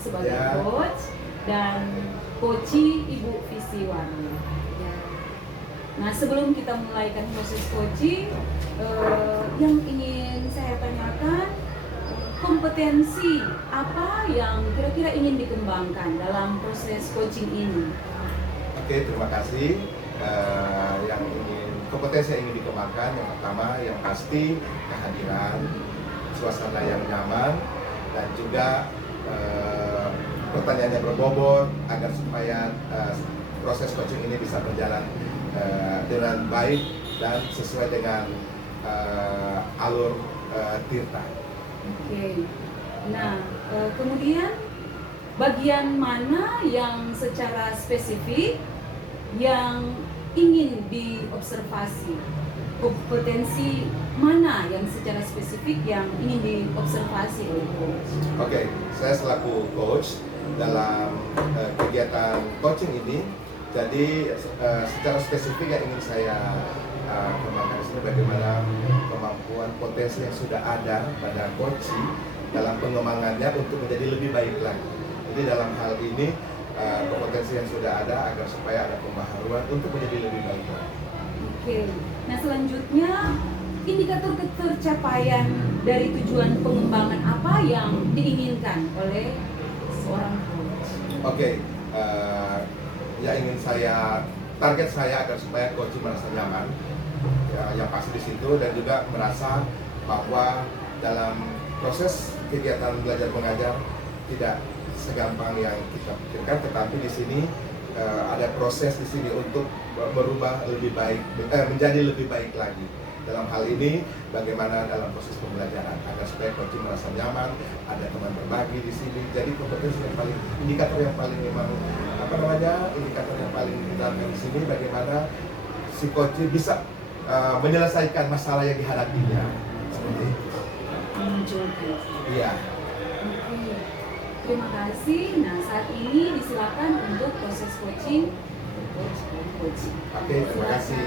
sebagai coach dan coaching Ibu Visiwani. Nah, sebelum kita mulaikan proses coaching, yang ingin saya tanyakan, kompetensi apa yang kira-kira ingin dikembangkan dalam proses coaching ini? Oke, terima kasih. Kompetensi yang ingin dikembangkan, yang pertama yang pasti kehadiran, suasana yang nyaman, dan juga pertanyaannya berbobot agar supaya proses coaching ini bisa berjalan dengan baik dan sesuai dengan alur Tirta. Oke. Nah, kemudian bagian mana yang secara spesifik yang ingin diobservasi? Kompetensi mana yang secara spesifik yang ingin diobservasi oleh coach? Oke, saya selaku coach dalam kegiatan coaching ini, jadi secara spesifik yang ingin saya kembangkan di sini bagaimana kemampuan potensi yang sudah ada pada coaching dalam pengembangannya untuk menjadi lebih baik lagi. Jadi dalam hal ini kompetensi yang sudah ada agar supaya ada pembaharuan untuk menjadi lebih baik lagi. Oke, nah selanjutnya indikator ketercapaian dari tujuan pengembangan apa yang diinginkan oleh seorang coach? Oke, yang ingin target saya agar supaya coach merasa nyaman, ya, yang pasti di situ, dan juga merasa bahwa dalam proses kegiatan belajar mengajar tidak segampang yang kita pikirkan, tetapi di sini ada proses di sini untuk berubah lebih baik, menjadi lebih baik lagi. Dalam hal ini, bagaimana dalam proses pembelajaran agar supaya coach merasa nyaman, ada teman berbagi di sini. Jadi kompetensi yang paling, indikator yang paling memang indikator yang paling utama di sini bagaimana si coach bisa menyelesaikan masalah yang dihadapinya. Seperti itu. Iya. Oke. Terima kasih. Nah, saat ini disilakan untuk proses coaching. Oke, terima kasih.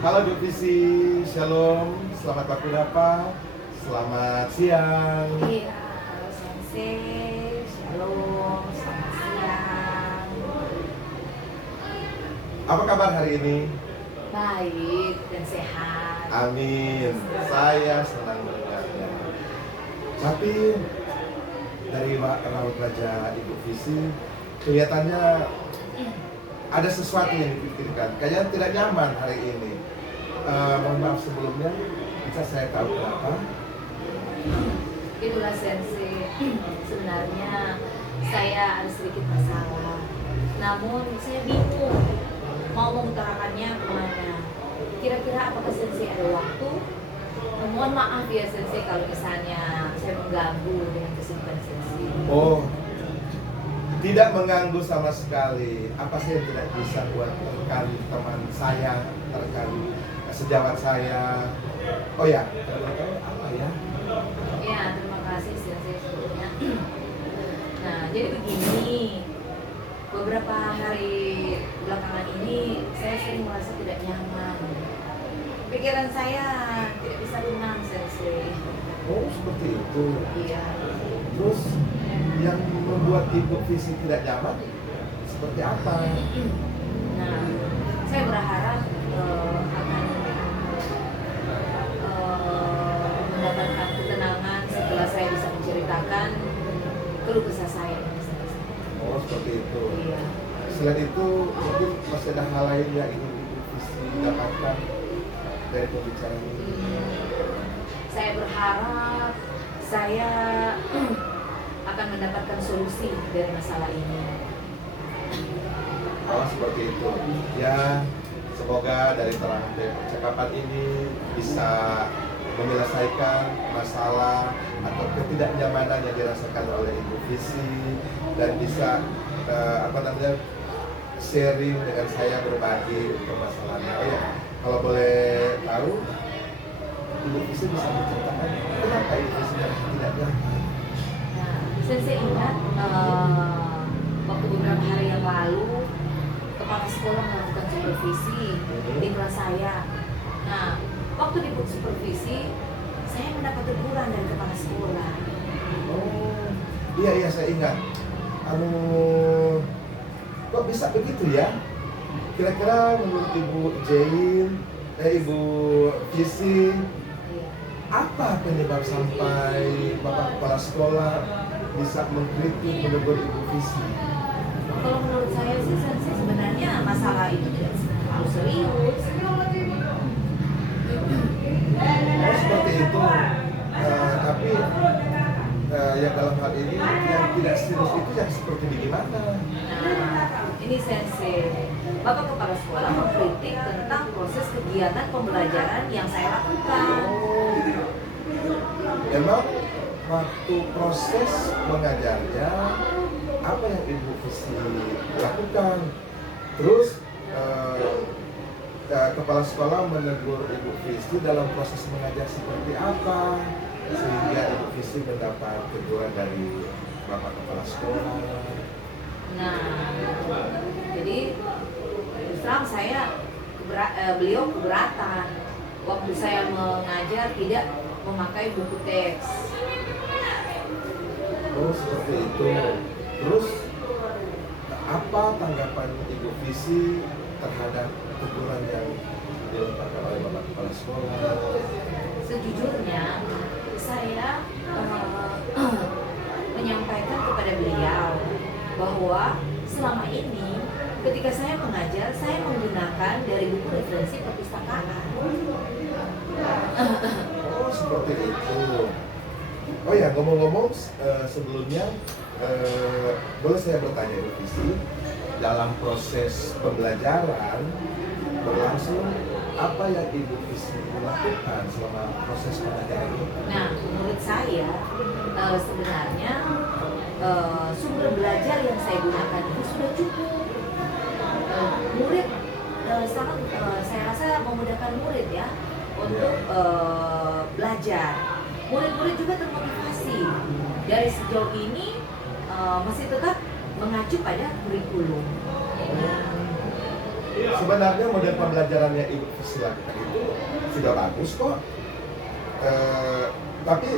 Halo Bu Visi, Shalom, selamat waktu apa? Selamat siang. Iya, halo Sensei, Shalom, selamat siang. Apa kabar hari ini? Baik dan sehat. Amin. Saya senang mendengarnya. Tapi dari raut wajah Ibu Visi kelihatannya ada sesuatu yang dipikirkan. Kayaknya tidak nyaman hari ini. Mohon maaf sebelumnya, bisa saya tahu kenapa? Itulah Sensei, sebenarnya saya ada sedikit masalah. Namun saya bingung mau mengutarakannya kemana. Kira-kira apakah Sensei ada waktu? Mohon maaf ya Sensei kalau misalnya saya mengganggu dengan kesibukan Sensei. Oh, tidak mengganggu sama sekali. Apa sih yang tidak bisa buat rekan teman saya, rekan sejawat saya? Oh ya, apa ya? Ya, terima kasih Sensei sebelumnya. Nah, jadi begini. Beberapa hari belakangan ini saya sering merasa tidak nyaman. Pikiran saya tidak bisa tenang, Sensei. Oh, seperti itu. Iya. Terus yang membuat Ibu Visi tidak nyaman seperti apa? Nah, saya berharap akan mendapatkan ketenangan setelah saya bisa menceritakan keluh kesah saya. Oh, seperti itu. Iya. Selain itu, mungkin masih ada hal lain yang ingin Ibu Visi dapatkan dari pembicaraan ini? Saya berharap saya akan mendapatkan solusi dari masalah ini. Oh, seperti itu. Ya, semoga dari terang percakapan ini bisa menyelesaikan masalah atau ketidaknyamanan yang dirasakan oleh Ibu Visi dan bisa sharing dengan saya, berbagi permasalahannya. Oh ya, kalau boleh tahu, Ibu Visi bisa menceritakan kenapa Ibu Visi tidak nyaman? Nah, saya ingat waktu beberapa hari yang lalu kepala sekolah melakukan supervisi di kelas saya. Nah, waktu di supervisi saya mendapat teguran dari kepala sekolah. Iya saya ingat. Anu, kok bisa begitu ya? Kira-kira menurut Ibu Jane, Ibu Visi, Iya. apa penyebab sampai Bapak Kepala Sekolah bisa mengkritik menegur Ibu Visi? Kalau menurut saya sih Sensei, sebenarnya masalah itu tidak terlalu serius. Oh seperti itu. Tapi yang dalam hal ini yang tidak serius itu yang seperti bagaimana? Nah, ini Sensei, Bapak Kepala Sekolah mengkritik tentang proses kegiatan pembelajaran yang saya lakukan. Emang waktu proses mengajarnya apa yang Ibu Visi lakukan? Terus kepala sekolah menegur Ibu Visi dalam proses mengajar seperti apa sehingga Ibu Visi mendapat teguran dari Bapak Kepala Sekolah? Nah, jadi terus terang saya beliau keberatan waktu saya mengajar tidak memakai buku teks. Oh seperti itu. Terus apa tanggapan Ibu Visi terhadap teguran yang dilontarkan oleh Bapak Kepala Sekolah? Sejujurnya saya menyampaikan kepada beliau bahwa selama ini ketika saya mengajar saya menggunakan dari buku referensi perpustakaan. Oh seperti itu. Oh ya ngomong-ngomong sebelumnya boleh saya bertanya Ibu Visi, dalam proses pembelajaran berlangsung apa yang Ibu Visi lakukan selama proses pembelajaran itu? Nah, menurut saya sebenarnya sumber belajar yang saya gunakan itu sudah cukup. Murid sangat saya rasa memudahkan murid ya untuk belajar. Murid-murid juga termotivasi. Dari sejauh ini masih tetap mengacu pada kurikulum. Sebenarnya model pembelajaran yang Ibu Visi lakukan itu sudah bagus kok. Tapi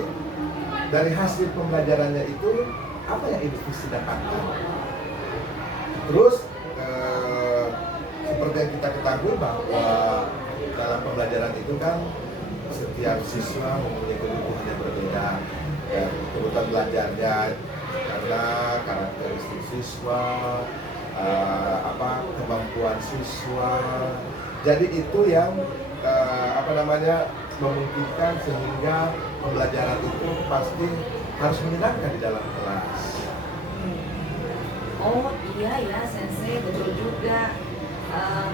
dari hasil pembelajarannya itu apa yang Ibu Visi dapatkan? Terus seperti yang kita ketahui bahwa dalam pembelajaran itu kan setiap siswa mempunyai kebutuhan yang berbeda, ya, kebutuhan belajarnya karena karakteristik siswa, kemampuan siswa. Jadi itu yang memungkinkan sehingga pembelajaran itu pasti harus menyenangkan di dalam kelas. Oh iya ya Sensei, betul juga.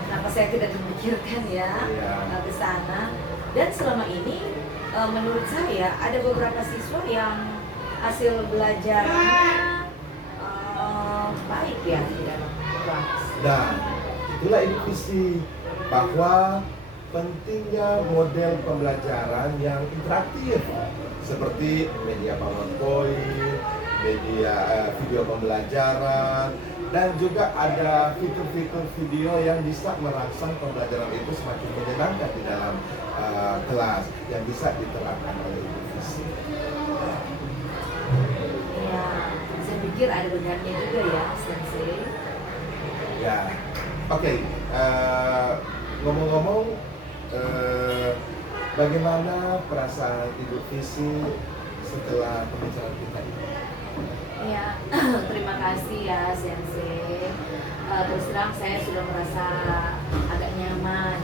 Kenapa saya tidak memikirkan ya ke sana. Dan selama ini menurut saya ada beberapa siswa yang hasil belajarnya baik ya di dalam kelas. Dan itulah Ibu Visi bahwa pentingnya model pembelajaran yang interaktif seperti media PowerPoint, media video pembelajaran, dan juga ada fitur-fitur video yang bisa merangsang pembelajaran itu semakin menyenangkan di dalam kelas yang bisa diterapkan oleh Ibu Visi. Ya, saya pikir ada benarnya juga ya, Sensei. Ya, oke. Ngomong-ngomong, bagaimana perasaan Ibu Visi setelah pembicaraan kita ini? Ya, terima kasih ya Sensei. Terus terang saya sudah merasa agak nyaman.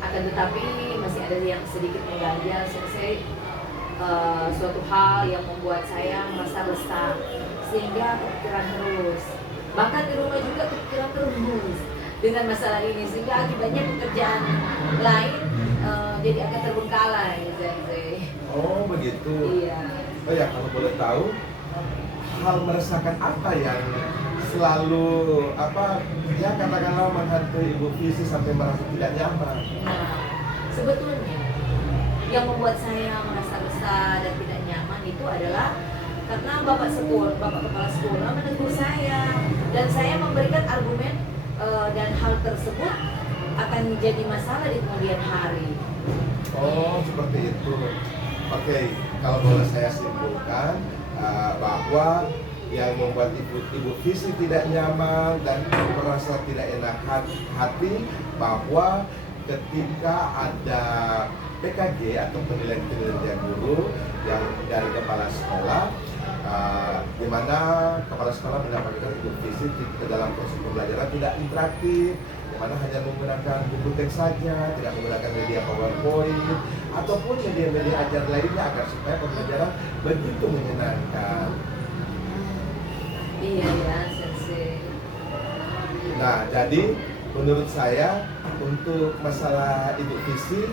Akan tetapi masih ada yang sedikit mengganjal Sensei. Suatu hal yang membuat saya merasa resah sehingga kepikiran terus. Bahkan di rumah juga kepikiran terus dengan masalah ini sehingga akibatnya pekerjaan lain jadi agak terbengkalai Sensei. Oh begitu. Iya. Oh ya, kalau boleh tahu hal meresahkan apa yang selalu ya katakanlah menghantui Ibu Visi sampai merasa tidak nyaman? Nah, sebetulnya yang membuat saya merasa resah dan tidak nyaman itu adalah karena Bapak Kepala Sekolah menegur saya dan saya memberikan argumen dan hal tersebut akan menjadi masalah di kemudian hari. Oh seperti itu. Oke, kalau boleh saya simpulkan bahwa yang membuat ibu visi tidak nyaman dan merasa tidak enak hati bahwa ketika ada PKG atau penilaian kinerja guru yang dari kepala sekolah, di mana kepala sekolah mendapatkan ibu visi ke dalam proses pembelajaran tidak interaktif, di mana hanya menggunakan buku teks saja, tidak menggunakan media PowerPoint ataupun media-media ajar lainnya agar supaya pembelajaran begitu menyenangkan. Iya ya, Sensei. Nah, jadi menurut saya untuk masalah ibu visi,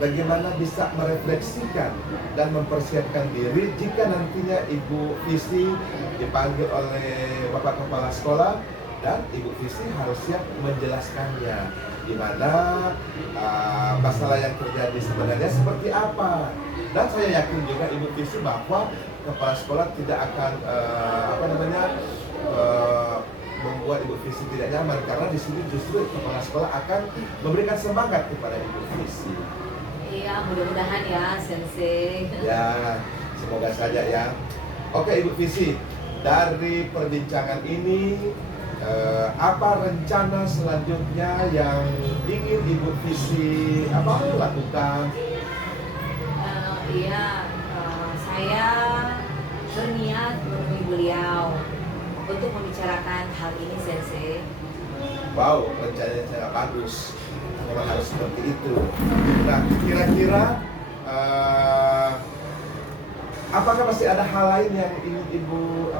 bagaimana bisa merefleksikan dan mempersiapkan diri jika nantinya ibu visi dipanggil oleh Bapak Kepala Sekolah dan ibu visi harus siap menjelaskannya di mana masalah yang terjadi sebenarnya seperti apa. Dan saya yakin juga ibu visi bahwa kepala sekolah tidak akan membuat ibu visi tidak nyaman, karena di sini justru kepala sekolah akan memberikan semangat kepada ibu visi. Iya, mudah-mudahan ya, Sensei. Ya, semoga saja ya. Oke, Ibu Visi, dari perbincangan ini apa rencana selanjutnya yang ingin Ibu Visi lakukan? Saya berniat menemui beliau untuk membicarakan hal ini, Sensei. Wow, rencananya sangat bagus. Memang harus seperti itu. Nah, kira-kira apakah masih ada hal lain yang ingin Ibu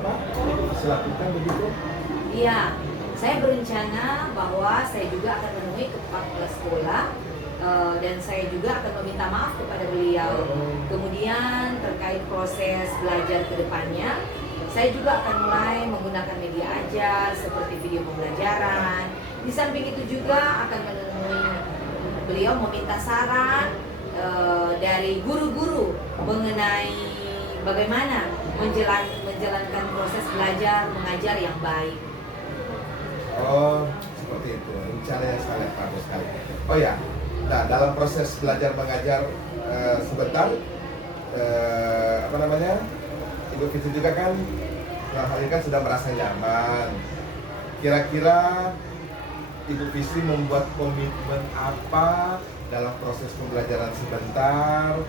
Visi lakukan begitu? Iya, saya berencana bahwa saya juga akan menemui kepala sekolah dan saya juga akan meminta maaf kepada beliau. Kemudian terkait proses belajar ke depannya, saya juga akan mulai menggunakan media ajar seperti video pembelajaran. Di samping itu juga akan menemui beliau meminta saran dari guru-guru mengenai bagaimana menjalankan proses belajar mengajar yang baik. Oh, seperti itu. Rencana yang sangat bagus sekali. Oh ya, nah dalam proses belajar mengajar sebentar, Ibu Visi juga kan hal ini kan sudah merasa nyaman. Kira-kira Ibu Visi membuat komitmen apa dalam proses pembelajaran sebentar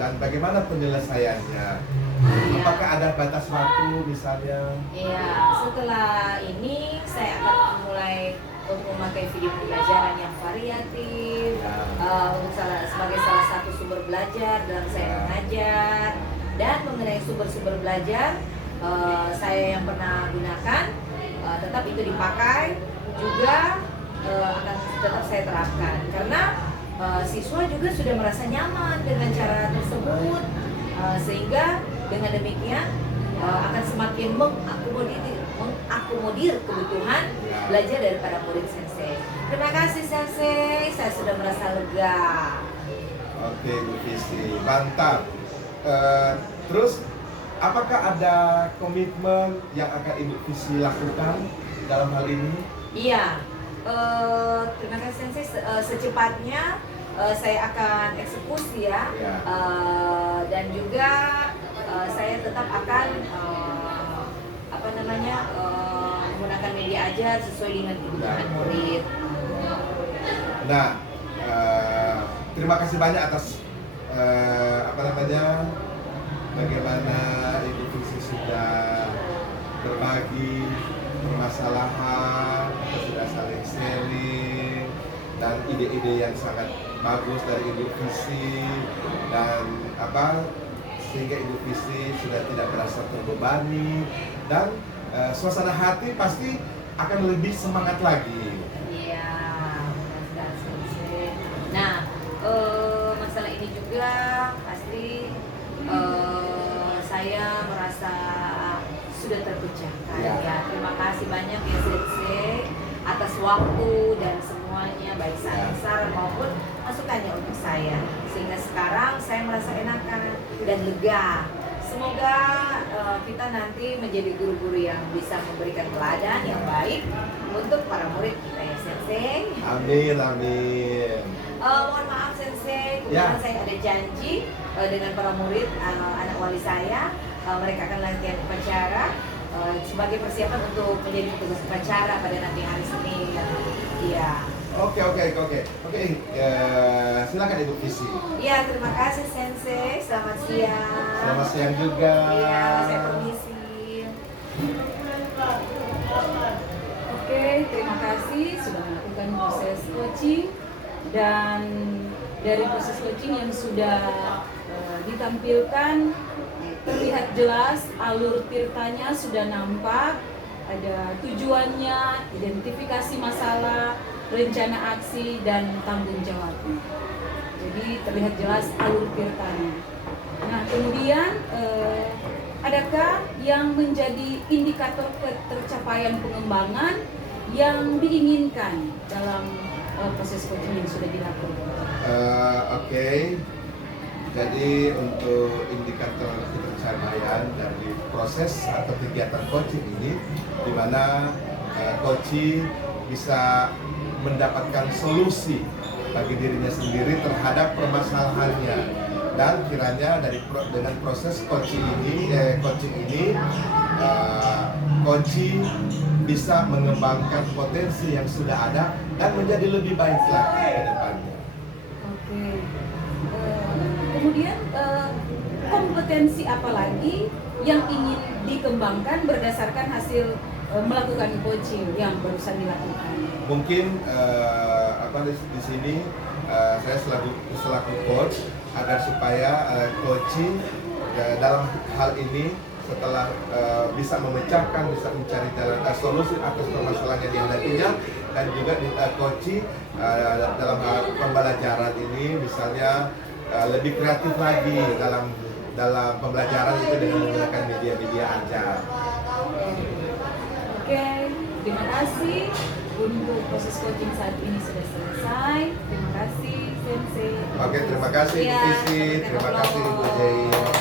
dan bagaimana penyelesaiannya? Iya. Apakah ada batas waktu misalnya? Iya, setelah ini saya akan mulai untuk memakai video pembelajaran yang variatif sebagai salah satu sumber belajar dalam saya mengajar. Dan mengenai sumber-sumber belajar saya yang pernah gunakan tetap itu dipakai juga akan tetap saya terapkan karena siswa juga sudah merasa nyaman dengan cara tersebut sehingga dengan demikian akan semakin mengakomodir kebutuhan belajar daripada murid Sensei. Terima kasih Sensei, saya sudah merasa lega. Oke, Bu Visi, mantap. Terus apakah ada komitmen yang akan Ibu Visi lakukan dalam hal ini? Iya, terima kasih Sensei. Secepatnya saya akan eksekusi ya. Dan juga saya tetap akan menggunakan media ajar sesuai dengan kebutuhan murid. Nah, terima kasih banyak atas bagaimana Ibu Visi sudah berbagi permasalahan, sudah saling sharing dan ide-ide yang sangat bagus dari Ibu Visi dan sehingga Ibu Visi sudah tidak merasa terbebani dan suasana hati pasti akan lebih semangat lagi. Iya, benar Sensei. Nah, masalah ini juga pasti saya merasa sudah terpecahkan ya. Terima kasih banyak ya Sensei atas waktu dan semuanya baik saran maupun masukannya untuk saya sehingga sekarang saya merasa enakan dan lega. Semoga kita nanti menjadi guru-guru yang bisa memberikan teladan yang baik untuk para murid kita ya Sensei. Amin, amin. Mohon maaf Sensei, kebetulan saya ada janji dengan para murid anak wali saya mereka akan latihan upacara sebagai persiapan untuk menjadi petugas upacara pada nanti hari Senin. Iya. Oke. Silakan Ibu Visi. Iya, terima kasih Sensei. Selamat siang. Selamat siang juga. Iya, saya permisi. Oke, terima kasih sudah melakukan proses coaching, dan dari proses coaching yang sudah ditampilkan terlihat jelas alur tirtanya sudah nampak, ada tujuannya, identifikasi masalah, rencana aksi, dan tanggung jawab. Jadi terlihat jelas alur tirtanya. Nah, kemudian adakah yang menjadi indikator ketercapaian pengembangan yang diinginkan dalam proses coaching yang sudah dilakukan? Oke. Jadi untuk indikator ketercapaian dari proses atau kegiatan coaching ini, di mana coaching bisa mendapatkan solusi bagi dirinya sendiri terhadap permasalahannya, dan kiranya dengan proses coaching ini coaching bisa mengembangkan potensi yang sudah ada dan menjadi lebih baik lagi ke depannya. Oke. Kemudian kompetensi apa lagi yang ingin dikembangkan berdasarkan hasil melakukan coaching yang barusan dilakukan? Mungkin di sini saya selaku coach agar supaya coaching dalam hal ini setelah bisa memecahkan, bisa mencari jalan solusi atas permasalahan yang dihadapinya, dan juga coaching dalam hal pembelajaran ini misalnya lebih kreatif lagi dalam pembelajaran itu dengan menggunakan media-media ajar. Oke, terima kasih untuk proses coaching saat ini sudah selesai. Terima kasih Sensei. Oke, terima kasih Bu Iya, Visi, sampai terima ketemu. kasih Bu Jai.